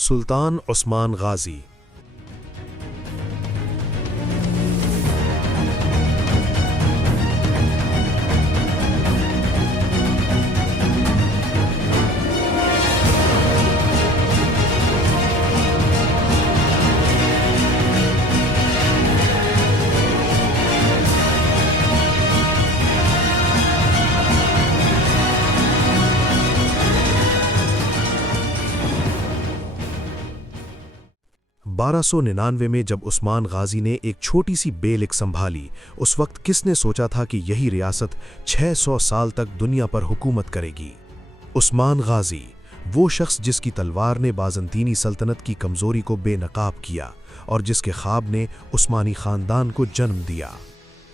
سلطان عثمان غازی۔ بارہ سو 99 میں جب عثمان غازی نے ایک چھوٹی سی بیلک سنبھالی، اس وقت کس نے سوچا تھا کہ یہی ریاست 600 سال تک دنیا پر حکومت کرے گی؟ عثمان غازی، وہ شخص جس کی تلوار نے بازنطینی سلطنت کی کمزوری کو بے نقاب کیا اور جس کے خواب نے عثمانی خاندان کو جنم دیا۔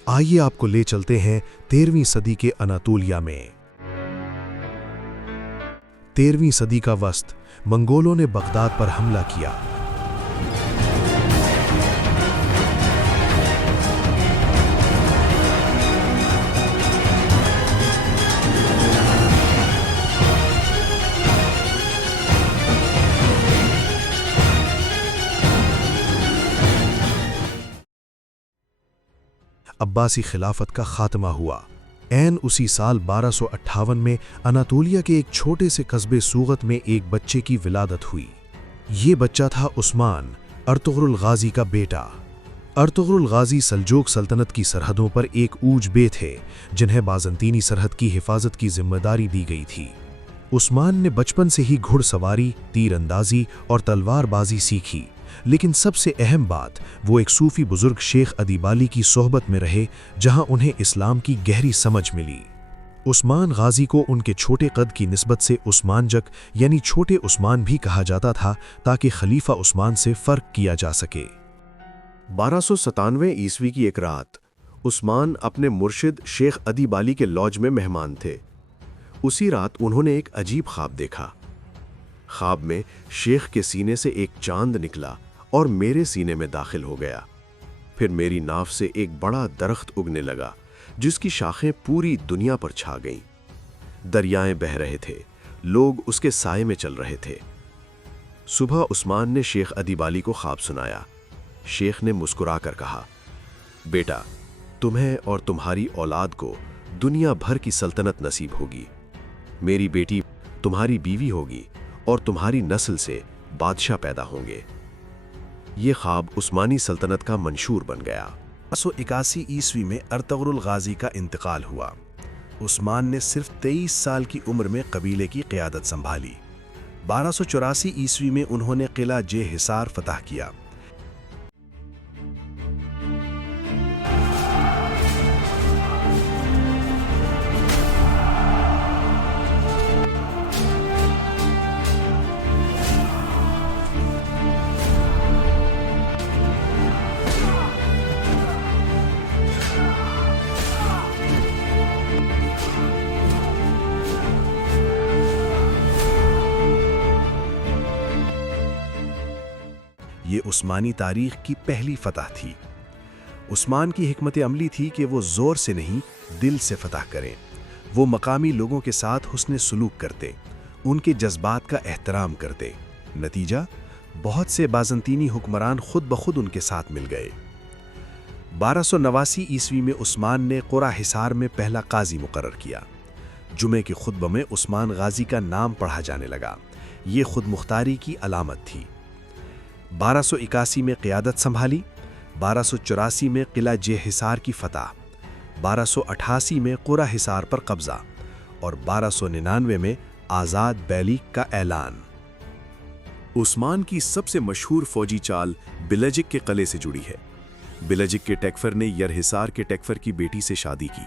آئیے آپ کو لے چلتے ہیں 13ویں صدی کے اناطولیہ میں۔ 13ویں صدی کا وسط، منگولوں نے بغداد پر حملہ کیا۔ عباسی خلافت کا خاتمہ ہوا۔ عین اسی سال 1258 میں اناطولیہ کے ایک چھوٹے سے قصبے سوغت میں ایک بچے کی ولادت ہوئی۔ یہ بچہ تھا عثمان، ارطغرل غازی کا بیٹا۔ ارطغرل غازی سلجوق سلطنت کی سرحدوں پر ایک اوج بے تھے جنہیں بازنطینی سرحد کی حفاظت کی ذمہ داری دی گئی تھی۔ عثمان نے بچپن سے ہی گھڑ سواری، تیر اندازی اور تلوار بازی سیکھی، لیکن سب سے اہم بات وہ ایک صوفی بزرگ شیخ ادیبالی کی صحبت میں رہے جہاں انہیں اسلام کی گہری سمجھ ملی۔ عثمان غازی کو ان کے چھوٹے قد کی نسبت سے عثمان جک یعنی چھوٹے عثمان بھی کہا جاتا تھا تاکہ خلیفہ عثمان سے فرق کیا جا سکے۔ 1297 عیسوی کی ایک رات عثمان اپنے مرشد شیخ ادیبالی کے لاج میں مہمان تھے۔ اسی رات انہوں نے ایک عجیب خواب دیکھا۔ خواب میں شیخ کے سینے سے ایک چاند نکلا اور میرے سینے میں داخل ہو گیا۔ پھر میری ناف سے ایک بڑا درخت اگنے لگا جس کی شاخیں پوری دنیا پر چھا گئیں۔ دریائیں بہہ رہے تھے، لوگ اس کے سائے میں چل رہے تھے۔ صبح عثمان نے شیخ ادیبالی کو خواب سنایا۔ شیخ نے مسکرا کر کہا، بیٹا، تمہیں اور تمہاری اولاد کو دنیا بھر کی سلطنت نصیب ہوگی۔ میری بیٹی تمہاری بیوی ہوگی اور تمہاری نسل سے بادشاہ پیدا ہوں گے۔ یہ خواب عثمانی سلطنت کا منشور بن گیا۔ 1281 عیسوی میں ارطغرل غازی کا انتقال ہوا۔ عثمان نے صرف 23 سال کی عمر میں قبیلے کی قیادت سنبھالی۔ 1284 عیسوی میں انہوں نے قلعہ جے حصار فتح کیا۔ یہ عثمانی تاریخ کی پہلی فتح تھی۔ عثمان کی حکمت عملی تھی کہ وہ زور سے نہیں، دل سے فتح کریں۔ وہ مقامی لوگوں کے ساتھ حسن سلوک کرتے، ان کے جذبات کا احترام کرتے۔ نتیجہ، بہت سے بازنطینی حکمران خود بخود ان کے ساتھ مل گئے۔ 1289 عیسوی میں عثمان نے قرہ حصار میں پہلا قاضی مقرر کیا۔ جمعے کے خطبہ میں عثمان غازی کا نام پڑھا جانے لگا۔ یہ خود مختاری کی علامت تھی۔ 1281 میں قیادت سنبھالی، 1284 میں قلعہ جے حصار کی فتح، 1288 میں قرہ حصار پر قبضہ اور 1299 میں آزاد بیلیک کا اعلان۔ عثمان کی سب سے مشہور فوجی چال بلجک کے قلعے سے جڑی ہے۔ بلجک کے ٹیکفر نے یرحصار کے ٹیکفر کی بیٹی سے شادی کی۔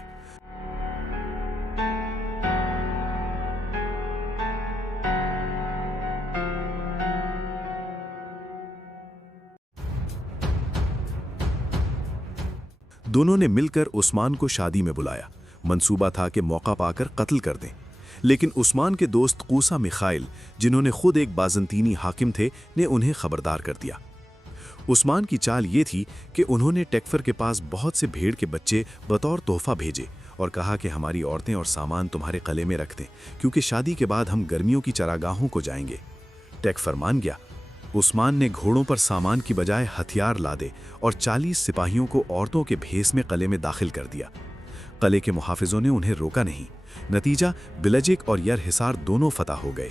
دونوں نے مل کر عثمان کو شادی میں بلایا۔ منصوبہ تھا کہ موقع پا کر قتل کر دیں، لیکن عثمان کے دوست قوسا میخائیل، جنہوں نے خود ایک بازنطینی حاکم تھے، نے انہیں خبردار کر دیا۔ عثمان کی چال یہ تھی کہ انہوں نے ٹیکفر کے پاس بہت سے بھیڑ کے بچے بطور تحفہ بھیجے اور کہا کہ ہماری عورتیں اور سامان تمہارے قلعے میں رکھ دیں، کیونکہ شادی کے بعد ہم گرمیوں کی چراگاہوں کو جائیں گے۔ ٹیکفر مان گیا عثمان نے گھوڑوں پر سامان کی بجائے ہتھیار لادے اور 40 سپاہیوں کو عورتوں کے بھیس میں قلعے میں داخل کر دیا۔ قلعے کے محافظوں نے انہیں روکا نہیں، نتیجہ بلجک اور یر حصار دونوں فتح ہو گئے۔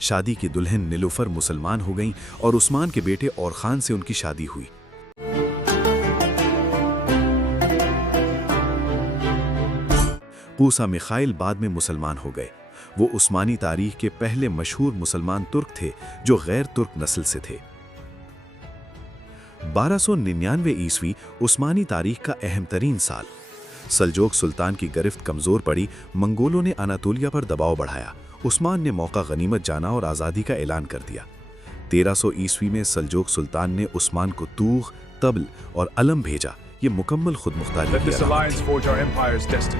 شادی کی دلہن نیلوفر مسلمان ہو گئیں اور عثمان کے بیٹے اور خان سے ان کی شادی ہوئی۔ قوسا میخائیل بعد میں مسلمان ہو گئے۔ وہ عثمانی تاریخ کے پہلے مشہور مسلمان ترک تھے جو غیر ترک نسل سے تھے۔ 1299 عیسوی عثمانی تاریخ کا اہم ترین سال۔ سلجوق سلطان کی گرفت کمزور پڑی، منگولوں نے اناطولیہ پر دباؤ بڑھایا۔ عثمان نے موقع غنیمت جانا اور آزادی کا اعلان کر دیا۔ 1300 عیسوی میں سلجوق سلطان نے عثمان کو توغ، طبل اور علم بھیجا۔ یہ مکمل خود مختاری کی علامت تھی۔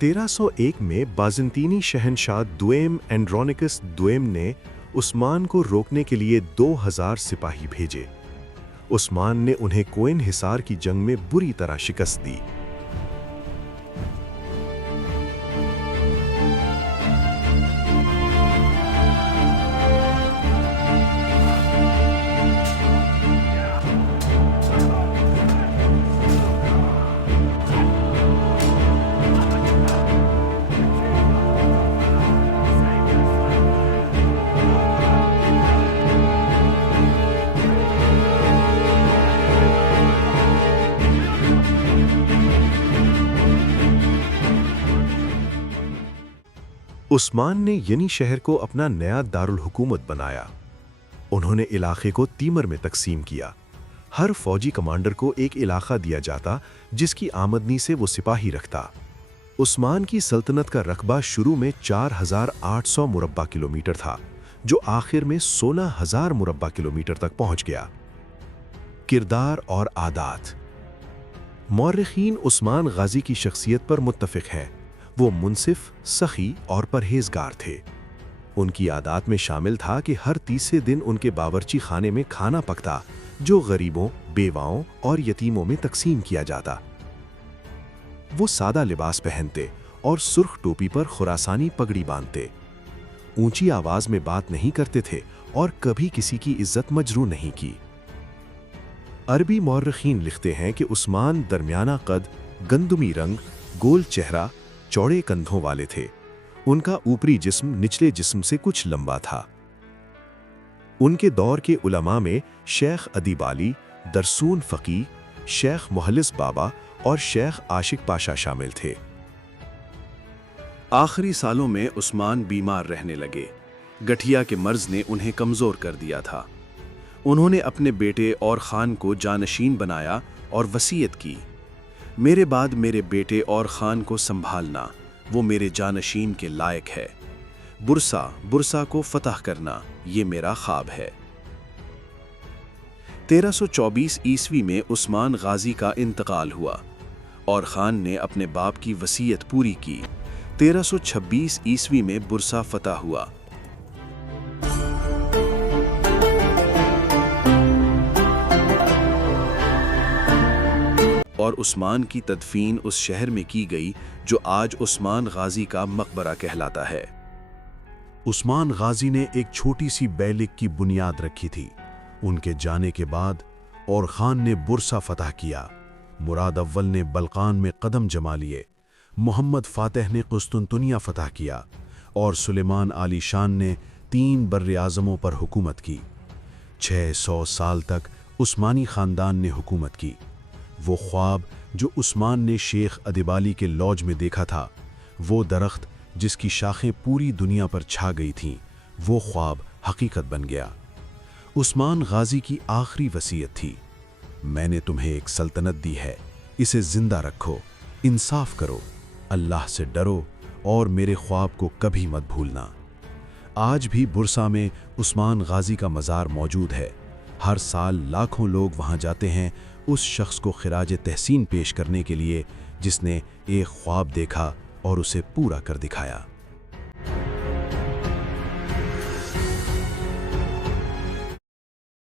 1301 میں بازنطینی شہنشاہ دویم اینڈرونیکس دویم نے عثمان کو روکنے کے لیے 2000 سپاہی بھیجے۔ عثمان نے انہیں کوئن حصار کی جنگ میں بری طرح شکست دی۔ عثمان نے ینی شہر کو اپنا نیا دارالحکومت بنایا۔ انہوں نے علاقے کو تیمر میں تقسیم کیا۔ ہر فوجی کمانڈر کو ایک علاقہ دیا جاتا جس کی آمدنی سے وہ سپاہی رکھتا۔ عثمان کی سلطنت کا رقبہ شروع میں 4800 مربع کلومیٹر تھا، جو آخر میں 16000 مربع کلومیٹر تک پہنچ گیا۔ کردار اور عادات۔ مورخین عثمان غازی کی شخصیت پر متفق ہیں۔ وہ منصف، سخی اور پرہیزگار تھے۔ ان کی عادات میں شامل تھا کہ ہر تیسرے دن ان کے باورچی خانے میں کھانا پکتا جو غریبوں، بیواؤں اور یتیموں میں تقسیم کیا جاتا۔ وہ سادہ لباس پہنتے اور سرخ ٹوپی پر خراسانی پگڑی باندھتے۔ اونچی آواز میں بات نہیں کرتے تھے اور کبھی کسی کی عزت مجروح نہیں کی۔ عربی مورخین لکھتے ہیں کہ عثمان درمیانہ قد، گندمی رنگ، گول چہرہ، چوڑے کندھوں والے تھے۔ ان کا اوپری جسم نچلے جسم سے کچھ لمبا تھا۔ ان کے دور کے علماء میں شیخ ادیب علی، درسون فقی، شیخ مخلص بابا اور شیخ عاشق پاشا شامل تھے۔ آخری سالوں میں عثمان بیمار رہنے لگے۔ گٹھیا کے مرض نے انہیں کمزور کر دیا تھا۔ انہوں نے اپنے بیٹے اور خان کو جانشین بنایا اور وصیت کی، میرے بعد میرے بیٹے اور خان کو سنبھالنا، وہ میرے جانشین کے لائق ہے۔ برسا کو فتح کرنا، یہ میرا خواب ہے۔ 1324 عیسوی میں عثمان غازی کا انتقال ہوا اور خان نے اپنے باپ کی وصیت پوری کی۔ 1326 عیسوی میں برسا فتح ہوا۔ اور عثمان کی تدفین اس شہر میں کی گئی جو آج عثمان غازی کا مقبرہ کہلاتا ہے۔ عثمان غازی نے ایک چھوٹی سی بیلک کی بنیاد رکھی تھی۔ ان کے جانے کے بعد اور خان نے برسا فتح کیا، مراد اول نے بلقان میں قدم جما لیے، محمد فاتح نے قسطنطنیہ فتح کیا اور سلیمان عالی شان نے 3 براعظموں پر حکومت کی۔ 600 سال تک عثمانی خاندان نے حکومت کی۔ وہ خواب جو عثمان نے شیخ ادیبالی کے لوج میں دیکھا تھا، وہ درخت جس کی شاخیں پوری دنیا پر چھا گئی تھیں، وہ خواب حقیقت بن گیا۔ عثمان غازی کی آخری وصیت تھی، میں نے تمہیں ایک سلطنت دی ہے، اسے زندہ رکھو، انصاف کرو، اللہ سے ڈرو اور میرے خواب کو کبھی مت بھولنا۔ آج بھی برسا میں عثمان غازی کا مزار موجود ہے۔ ہر سال لاکھوں لوگ وہاں جاتے ہیں اس شخص کو خراج تحسین پیش کرنے کے لیے جس نے ایک خواب دیکھا اور اسے پورا کر دکھایا۔